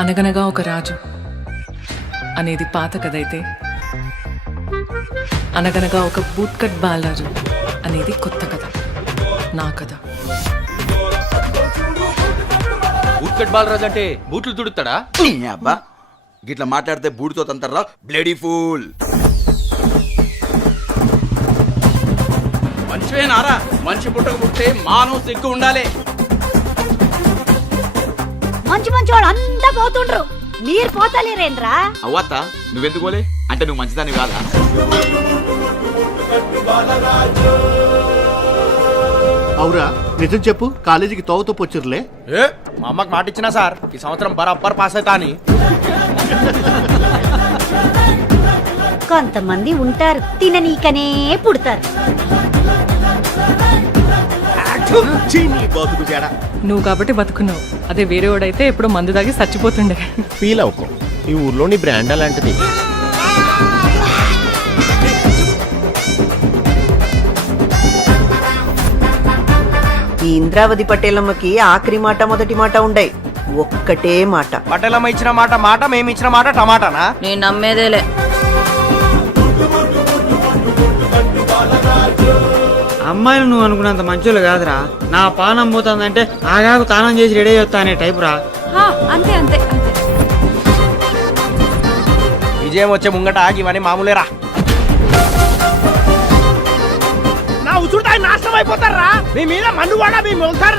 అనగనగా ఒక రాజు అనేది పాత కథ అయితే అనగనగా ఒక బూట్కట్ బాలరాజు అనేది కొత్త కథ, నా కథ. బూట్కట్ బాలరాజు అంటే బూట్లు తుడుతాడా? అబ్బా గిట్లా మాట్లాడితే బూడితో తంతర్రా బ్లడీ ఫూల్. మంచివేనారా? మంచి పుట్టకు పుట్టే మానవ సిగ్గు ఉండాలి. మంచి మంచి వాళ్ళు అంతా పోతుండ్రు, మీరు పోతలేరేంద్రా? అవ్వత్త నువ్వెందుకు పోలే? అంటే నువ్వు మంచిదాన్ని కాదా? అవురా నిజం చెప్పు, కాలేజీకి తోవతో పొచ్చురులే. మా అమ్మకి మాట ఇచ్చినా సార్ ఈ సంవత్సరం బరాబర్ పాస్ అవుతా అని. కొంతమంది ఉంటారు తిననీకనే పుడతారు. నువ్వు కాబట్టి బతుకున్నావు, అదే వేరేవాడైతే ఎప్పుడో మందు దాగి చచ్చిపోతుండే. ఫీల్ అవుకో, ఈ ఊర్లోని బ్రాండ్ అలాంటిది. ఈ ఇంద్రావతి పటేలమ్మకి ఆఖరి మాట మొదటి మాట ఉండయి, ఒక్కటే మాట. పటేలమ్మ ఇచ్చిన మాట మాట, మేము ఇచ్చిన మాట టమాటానా? నేను నమ్మేదేలే. అమ్మాయిలు నువ్వు అనుకున్నంత మంచోళ్ళు కాదురా. నా పానం పోతుందంటే ఆగాకు తానం చేసి రెడీ అవుతా అనే టైపు రా. అంతే అంతే అంతే. విజయం వచ్చే ముంగట ఆగివని మామూలేరా. నా ఉసురుతాయి నాశనం అయిపోతారా. మీ మీద మందు కూడా మీ ఉంటారు